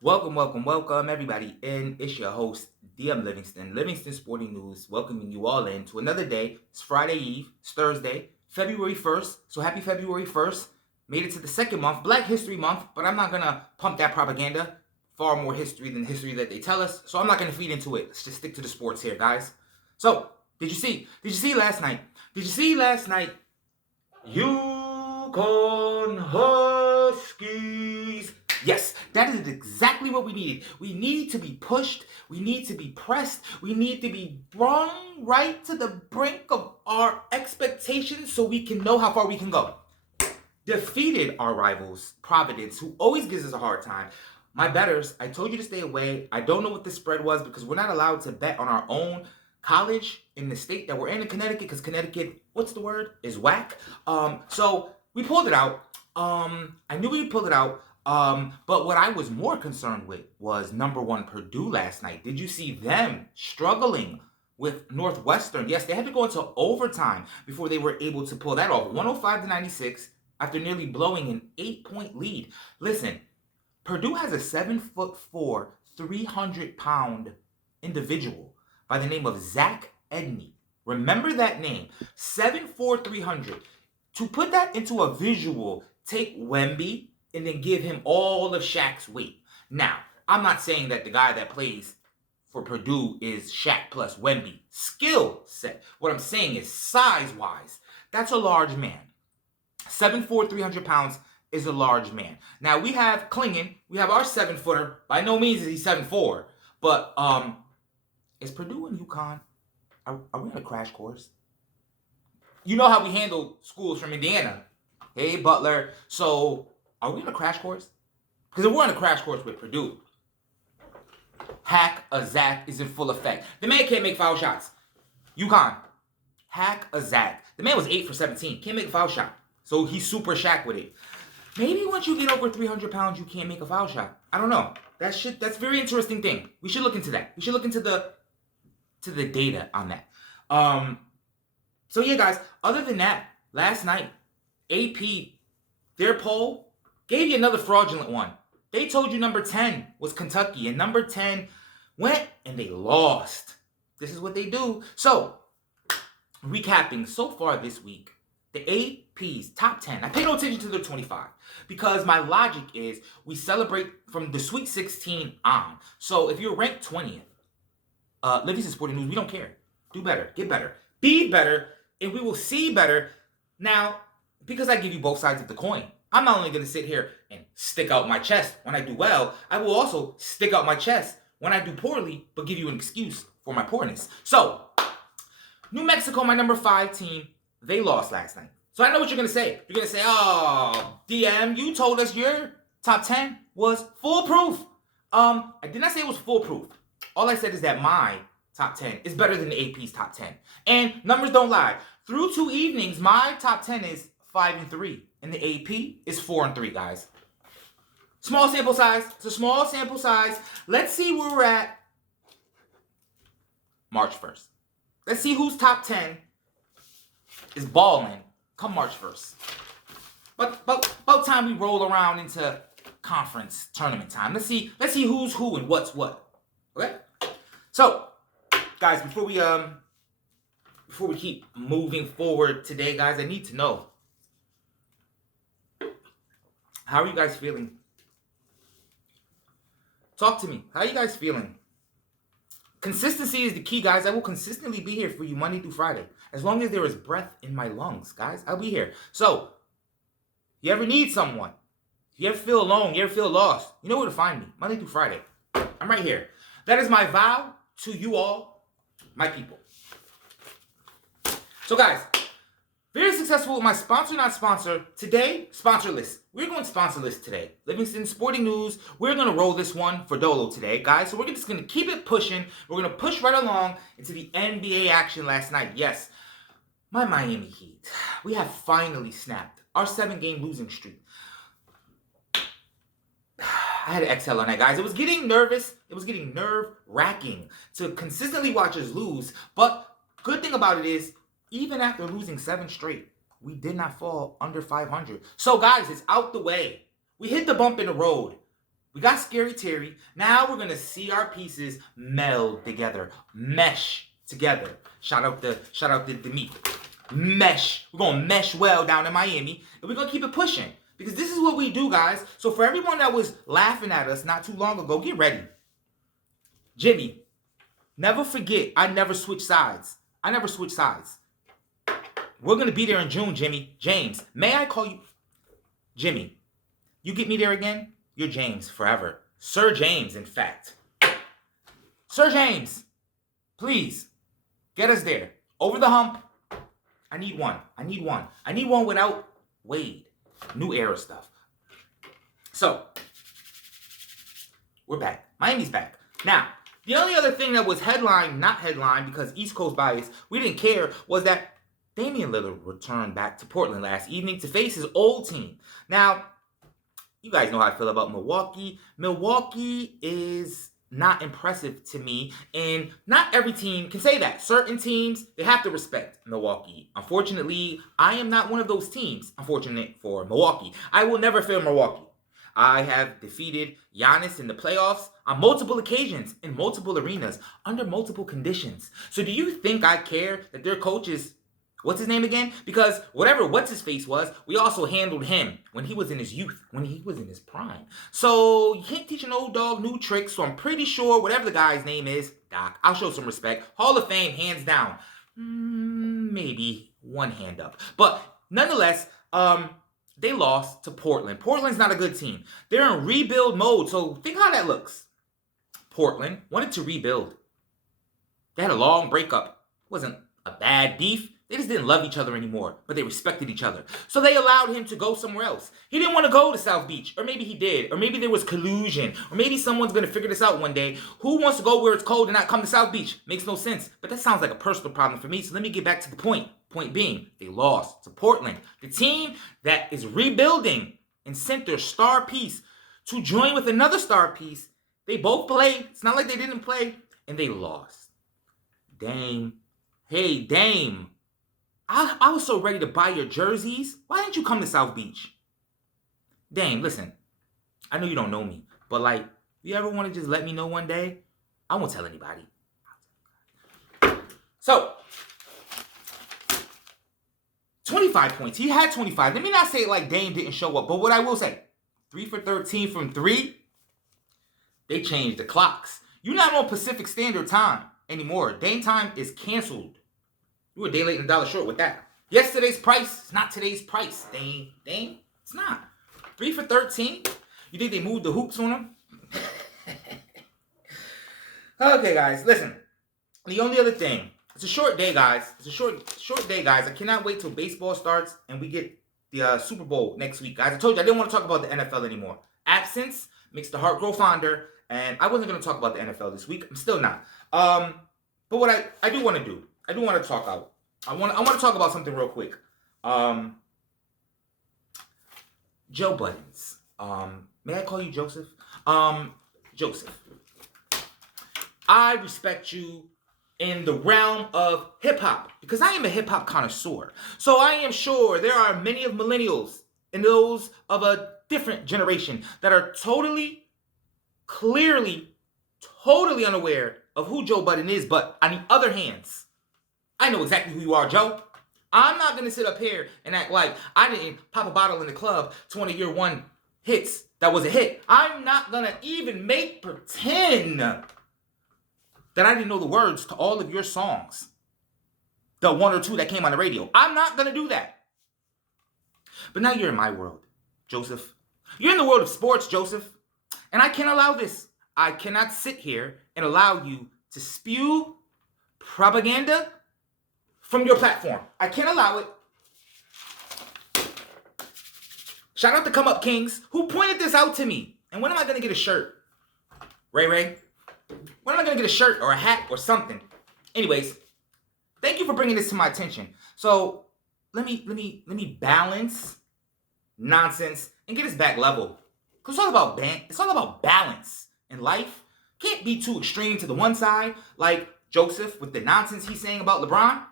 Welcome, everybody. And it's your host, DM Livingston Sporting News, welcoming you all in to another day. It's Friday Eve, it's Thursday, February 1st. So happy February 1st. Made it to the second month, Black History Month, but I'm not going to pump that propaganda. Far more history than the history that they tell us. So I'm not going to feed into it. Let's just stick to the sports here, guys. So, did you see last night? Uconn Huskies. Yes, that is exactly what we needed. We need to be pushed. We need to be pressed. We need to be brung right to the brink of our expectations so we can know how far we can go. Defeated our rivals, Providence, who always gives us a hard time. My betters, I told you to stay away. I don't know what the spread was because we're not allowed to bet on our own college in the state that we're in Connecticut, because Connecticut, what's the word, is whack. So we pulled it out. I knew we pulled it out. But what I was more concerned with was number one Purdue last night. Did you see them struggling with Northwestern? Yes, they had to go into overtime before they were able to pull that off. 105-96 after nearly blowing an 8-point lead. Listen, Purdue has a 7'4", 300-pound individual by the name of Zach Edney. Remember that name, 7'4", 300. To put that into a visual, take Wemby and then give him all of Shaq's weight. Now, I'm not saying that the guy that plays for Purdue is Shaq plus Wemby skill set. What I'm saying is size-wise, that's a large man. 7'4", 300 pounds is a large man. Now, we have Klingon. We have our 7-footer. By no means is he 7'4". But is Purdue and Uconn, are we on a crash course? You know how we handle schools from Indiana. Hey, Butler. So, are we on a crash course? Because if we're on a crash course with Purdue, Hack a Zach is in full effect. The man can't make foul shots. Uconn, Hack a Zach. The man was 8 for 17. Can't make a foul shot. So he's super Shaq with it. Maybe once you get over 300 pounds, you can't make a foul shot. I don't know. That's a very interesting thing. We should look into that. We should look into the data on that. So yeah, guys, other than that, last night, AP, their poll gave you another fraudulent one. They told you number 10 was Kentucky, and number 10 went and they lost. This is what they do. So, recapping so far this week, the AP's top 10, I pay no attention to the 25 because my logic is we celebrate from the Sweet 16 on. So, if you're ranked 20th, Livingston Sporting News, we don't care. Do better, get better, be better, and we will see better. Now, because I give you both sides of the coin, I'm not only going to sit here and stick out my chest when I do well, I will also stick out my chest when I do poorly, but give you an excuse for my poorness. So, New Mexico, my number 5 team, they lost last night. So I know what you're going to say. You're going to say, oh, DM, you told us your top 10 was foolproof. I did not say it was foolproof. All I said is that my top 10 is better than the AP's top 10. And numbers don't lie. Through 2 evenings, my top 10 is 5-3. And the AP is 4-3, guys. Small sample size. It's a small sample size. Let's see where we're at March 1st. Let's see whose top 10 is balling come March 1st. But about time we roll around into conference tournament time. Let's see who's who and what's what. Okay? So, guys, before we keep moving forward today, guys, I need to know, how are you guys feeling? Talk to me. How are you guys feeling? Consistency is the key, guys. I will consistently be here for you Monday through Friday. As long as there is breath in my lungs, guys, I'll be here. So, you ever need someone? You ever feel alone? You ever feel lost? You know where to find me. Monday through Friday. I'm right here. That is my vow to you all, my people. So, guys, very successful with my sponsor, not sponsor. Today, sponsorless. We're going sponsorless today. Livingston Sporting News. We're going to roll this one for Dolo today, guys. So we're just going to keep it pushing. We're going to push right along into the NBA action last night. Yes, my Miami Heat. We have finally snapped our 7-game losing streak. I had to exhale on that, guys. It was getting nervous. It was getting nerve-wracking to consistently watch us lose. But good thing about it is, even after losing 7 straight, we did not fall under 500. So, guys, it's out the way. We hit the bump in the road. We got Scary Terry. Now we're going to see our pieces meld together, mesh together. Shout out the meat. Mesh. We're going to mesh well down in Miami, and we're going to keep it pushing because this is what we do, guys. So for everyone that was laughing at us not too long ago, get ready. Jimmy, never forget, I never switch sides. We're going to be there in June, Jimmy. James, may I call you? Jimmy, you get me there again? You're James forever. Sir James, in fact. Sir James, please, get us there. Over the hump. I need one without Wade. New era stuff. So, we're back. Miami's back. Now, the only other thing that was not headline, because East Coast bias, we didn't care, was that Damian Lillard returned back to Portland last evening to face his old team. Now, you guys know how I feel about Milwaukee. Milwaukee is not impressive to me, and not every team can say that. Certain teams, they have to respect Milwaukee. Unfortunately, I am not one of those teams. Unfortunate for Milwaukee. I will never fail Milwaukee. I have defeated Giannis in the playoffs on multiple occasions, in multiple arenas, under multiple conditions. So do you think I care that their coach is, what's his name again? Because whatever what's-his-face was, we also handled him when he was in his youth, when he was in his prime. So you can't teach an old dog new tricks, so I'm pretty sure whatever the guy's name is, Doc, I'll show some respect. Hall of Fame, hands down. Maybe one hand up. But nonetheless, they lost to Portland. Portland's not a good team. They're in rebuild mode, so think how that looks. Portland wanted to rebuild. They had a long breakup. It wasn't a bad beef. They just didn't love each other anymore, but they respected each other. So they allowed him to go somewhere else. He didn't want to go to South Beach, or maybe he did, or maybe there was collusion, or maybe someone's going to figure this out one day. Who wants to go where it's cold and not come to South Beach? Makes no sense, but that sounds like a personal problem for me, so let me get back to the point. Point being, they lost to Portland, the team that is rebuilding and sent their star piece to join with another star piece. They both played. It's not like they didn't play, and they lost. Dame. Hey, Dame. I was so ready to buy your jerseys. Why didn't you come to South Beach? Dame, listen. I know you don't know me, but like, you ever want to just let me know one day? I won't tell anybody. So, 25 points. He had 25. Let me not say it like Dame didn't show up, but what I will say, 3 for 13 from 3, they changed the clocks. You're not on Pacific Standard Time anymore. Dame time is canceled. You were a day late and a dollar short with that. Yesterday's price is not today's price. Dame, it's not. 3 for 13? You think they moved the hoops on him? Okay, guys, listen. The only other thing, it's a short day, guys. It's a short day, guys. I cannot wait till baseball starts and we get the Super Bowl next week, guys. I told you I didn't want to talk about the NFL anymore. Absence makes the heart grow fonder, and I wasn't going to talk about the NFL this week. I'm still not. But what I do want to do, I want to talk about something real quick. Joe Buttons. May I call you Joseph? Joseph. I respect you in the realm of hip-hop, because I am a hip-hop connoisseur. So I am sure there are many of millennials and those of a different generation that are totally, clearly, totally unaware of who Joe Budden is. But on the other hands, I know exactly who you are, Joe. I'm not going to sit up here and act like I didn't pop a bottle in the club to one of your one hits that was a hit. I'm not going to even make pretend that I didn't know the words to all of your songs. The one or two that came on the radio. I'm not going to do that. But now you're in my world, Joseph. You're in the world of sports, Joseph. And I can't allow this. I cannot sit here and allow you to spew propaganda from your platform. I can't allow it. Shout out to Come Up Kings, who pointed this out to me. And when am I going to get a shirt? Ray? When am I going to get a shirt or a hat or something? Anyways, thank you for bringing this to my attention. So let me balance nonsense and get us back level. Because it's all about balance in life. Can't be too extreme to the one side, like Joseph with the nonsense he's saying about LeBron.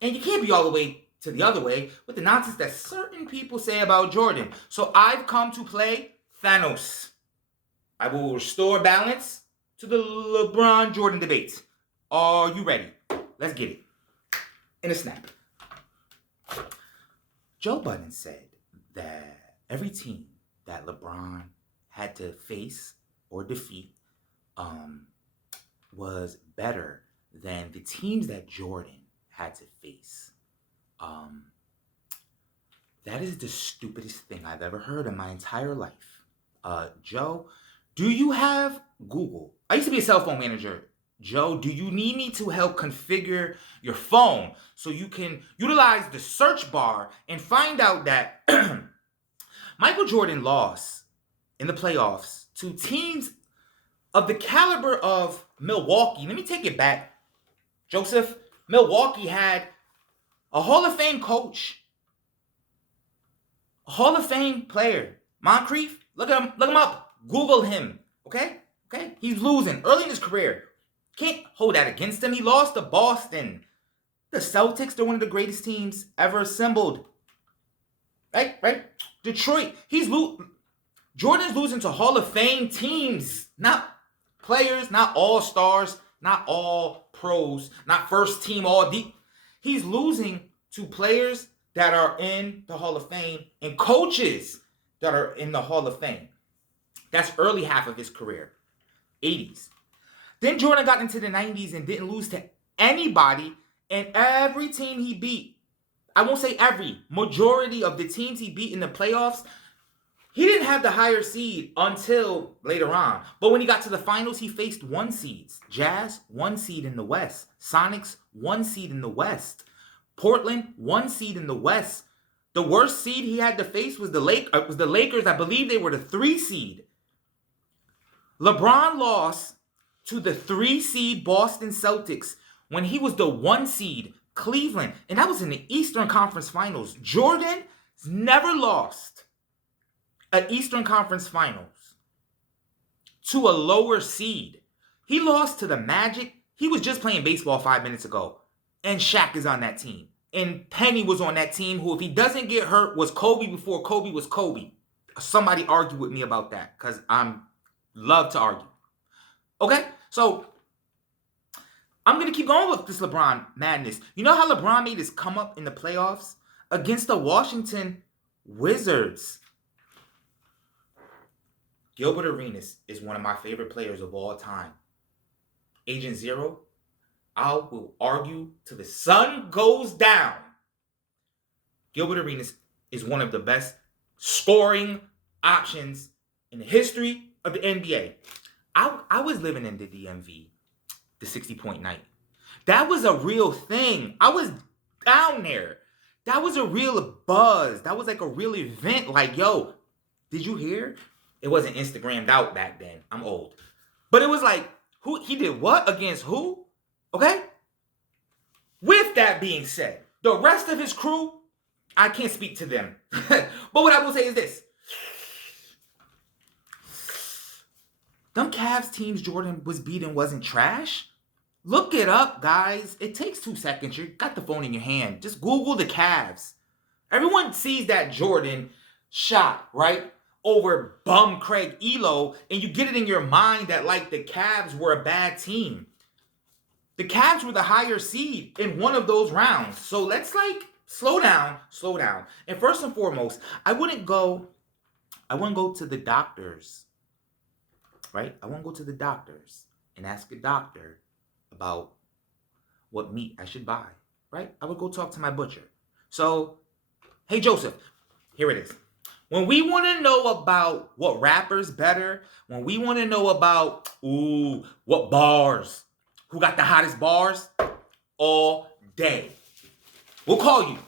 And you can't be all the way to the other way with the nonsense that certain people say about Jordan. So I've come to play Thanos. I will restore balance to the LeBron Jordan debate. Are you ready? Let's get it. In a snap. Joe Budden said that every team that LeBron had to face or defeat was better than the teams that Jordan had to face. That is the stupidest thing I've ever heard in my entire life. Joe, do you have Google? I used to be a cell phone manager. Joe, do you need me to help configure your phone so you can utilize the search bar and find out that Michael Jordan lost in the playoffs to teams of the caliber of Milwaukee? Let me take it back, Joseph. Milwaukee had a Hall of Fame coach, a Hall of Fame player, Moncrief. Look him up. Google him. Okay? He's losing early in his career. Can't hold that against him. He lost to Boston. The Celtics, they're one of the greatest teams ever assembled. Right? Detroit, Jordan's losing to Hall of Fame teams, not players, not all-stars, not all pros, not first team all deep. He's losing to players that are in the Hall of Fame and coaches that are in the Hall of Fame. That's early half of his career, 80s. Then Jordan got into the 90s and didn't lose to anybody, and every team he beat, I won't say every, majority of the teams he beat in the playoffs, he didn't have the higher seed until later on. But when he got to the finals, he faced 1 seeds. Jazz, 1 seed in the West. Sonics, 1 seed in the West. Portland, 1 seed in the West. The worst seed he had to face was the Lakers. I believe they were the 3 seed. LeBron lost to the 3 seed Boston Celtics when he was the 1 seed Cleveland. And that was in the Eastern Conference Finals. Jordan never lost an Eastern Conference Finals to a lower seed. He lost to the Magic. He was just playing baseball 5 minutes ago. And Shaq is on that team. And Penny was on that team, who, if he doesn't get hurt, was Kobe before Kobe was Kobe. Somebody argue with me about that, because I'm love to argue. Okay? So, I'm going to keep going with this LeBron madness. You know how LeBron made his come up in the playoffs against the Washington Wizards? Gilbert Arenas is one of my favorite players of all time. Agent Zero, I will argue till the sun goes down. Gilbert Arenas is one of the best scoring options in the history of the NBA. I was living in the DMV, the 60-point night. That was a real thing. I was down there. That was a real buzz. That was like a real event. Like, yo, did you hear? It wasn't Instagrammed out back then. I'm old. But it was like, who he did what against who? Okay? With that being said, the rest of his crew, I can't speak to them. But what I will say is this. Them Cavs teams Jordan was beating wasn't trash. Look it up, guys. It takes 2 seconds. You got the phone in your hand. Just Google the Cavs. Everyone sees that Jordan shot, right, over bum Craig Elo, and you get it in your mind that, like, the Cavs were a bad team. The Cavs were the higher seed in one of those rounds. So let's, like, slow down. And first and foremost, I wouldn't go to the doctors, right? I wouldn't go to the doctors and ask a doctor about what meat I should buy, right? I would go talk to my butcher. So, hey, Joseph, here it is. When we want to know about what rapper's better, when we want to know about, what bars, who got the hottest bars, all day, we'll call you.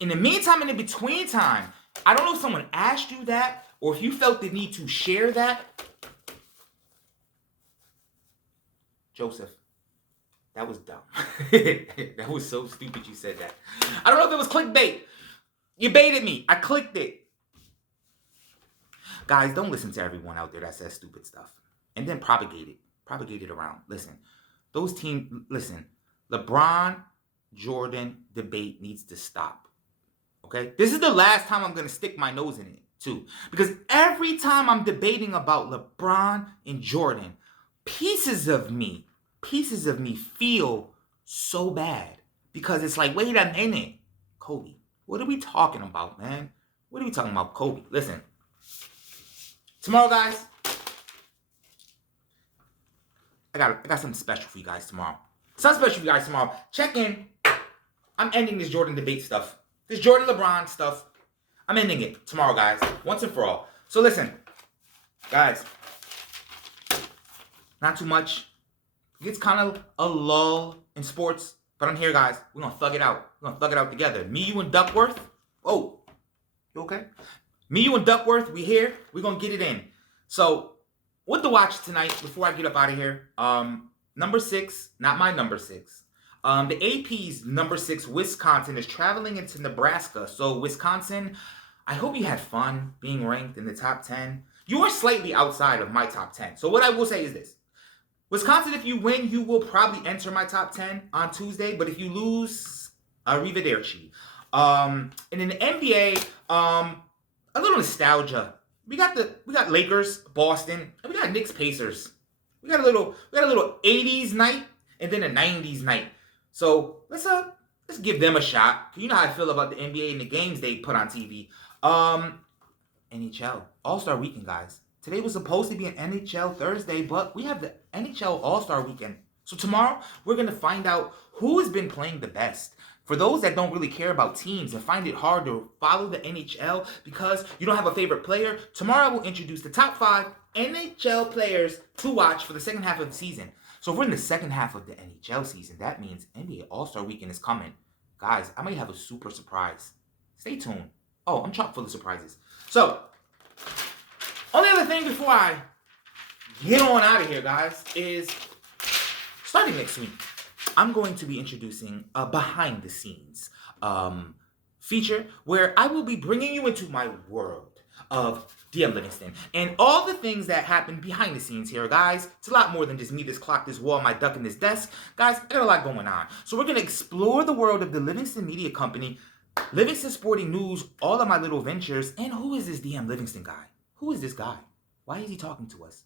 In the meantime and in between time, I don't know if someone asked you that or if you felt the need to share that. Joseph, that was dumb. That was so stupid you said that. I don't know if it was clickbait. You baited me. I clicked it. Guys, don't listen to everyone out there that says stupid stuff. And then propagate it around. Listen, LeBron Jordan debate needs to stop. Okay? This is the last time I'm going to stick my nose in it. too. Because every time I'm debating about LeBron and Jordan, pieces of me feel so bad. Because it's like, wait a minute, Kobe, what are we talking about, man? What are we talking about, Kobe? Listen, tomorrow, guys, I got something special for you guys tomorrow. Something special for you guys tomorrow. Check in. I'm ending this Jordan debate stuff. This Jordan LeBron stuff. I'm ending it tomorrow, guys. Once and for all. So listen, guys. Not too much. It's kind of a lull in sports. But I'm here, guys. We're going to thug it out. We're going to thug it out together. Me, you, and Duckworth. Oh, you okay? Me, you, and Duckworth, we here. We're going to get it in. So, what to watch tonight before I get up out of here? Number 6, not my number 6. The AP's number 6, Wisconsin, is traveling into Nebraska. So, Wisconsin, I hope you had fun being ranked in the top 10. You are slightly outside of my top 10. So, what I will say is this. Wisconsin, if you win, you will probably enter my top 10 on Tuesday. But if you lose, arrivederci. And in the NBA, a little nostalgia. We got Lakers, Boston, and we got Knicks, Pacers. We got a little 80s night and then a 90s night. So let's give them a shot. You know how I feel about the NBA and the games they put on TV. NHL All-Star Weekend, guys. Today was supposed to be an NHL Thursday, but we have the NHL All-Star Weekend. So tomorrow, we're going to find out who has been playing the best. For those that don't really care about teams and find it hard to follow the NHL because you don't have a favorite player, tomorrow I will introduce the top 5 NHL players to watch for the second half of the season. So if we're in the second half of the NHL season, that means NBA All-Star Weekend is coming. Guys, I might have a super surprise. Stay tuned. Oh, I'm chock full of surprises. So, only other thing before I get on out of here, guys, is starting next week, I'm going to be introducing a behind-the-scenes feature where I will be bringing you into my world of DM Livingston and all the things that happen behind the scenes here, guys. It's a lot more than just me, this clock, this wall, my duck, and this desk. Guys, I got a lot going on. So we're going to explore the world of the Livingston Media Company, Livingston Sporting News, all of my little ventures, and who is this DM Livingston guy? Who is this guy? Why is he talking to us?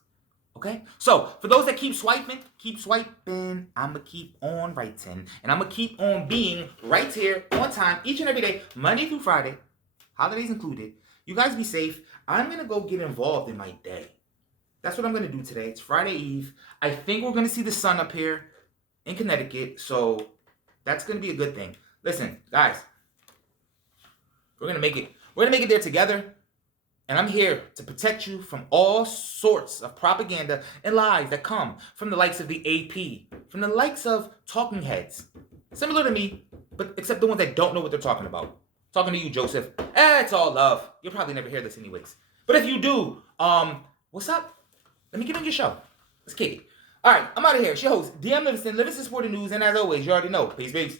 Okay? So, for those that keep swiping, I'm going to keep on writing. And I'm going to keep on being right here on time each and every day, Monday through Friday, holidays included. You guys be safe. I'm going to go get involved in my day. That's what I'm going to do today. It's Friday Eve. I think we're going to see the sun up here in Connecticut. So, that's going to be a good thing. Listen, guys. We're going to make it. We're going to make it there together. And I'm here to protect you from all sorts of propaganda and lies that come from the likes of the AP, from the likes of talking heads. Similar to me, but except the ones that don't know what they're talking about. Talking to you, Joseph. It's all love. You'll probably never hear this anyways. But if you do, what's up? Let me get on your show. Let's kick it. All right, I'm out of here. It's your host, DM Livingston, Livingston Sporting News. And as always, you already know. Peace, peace.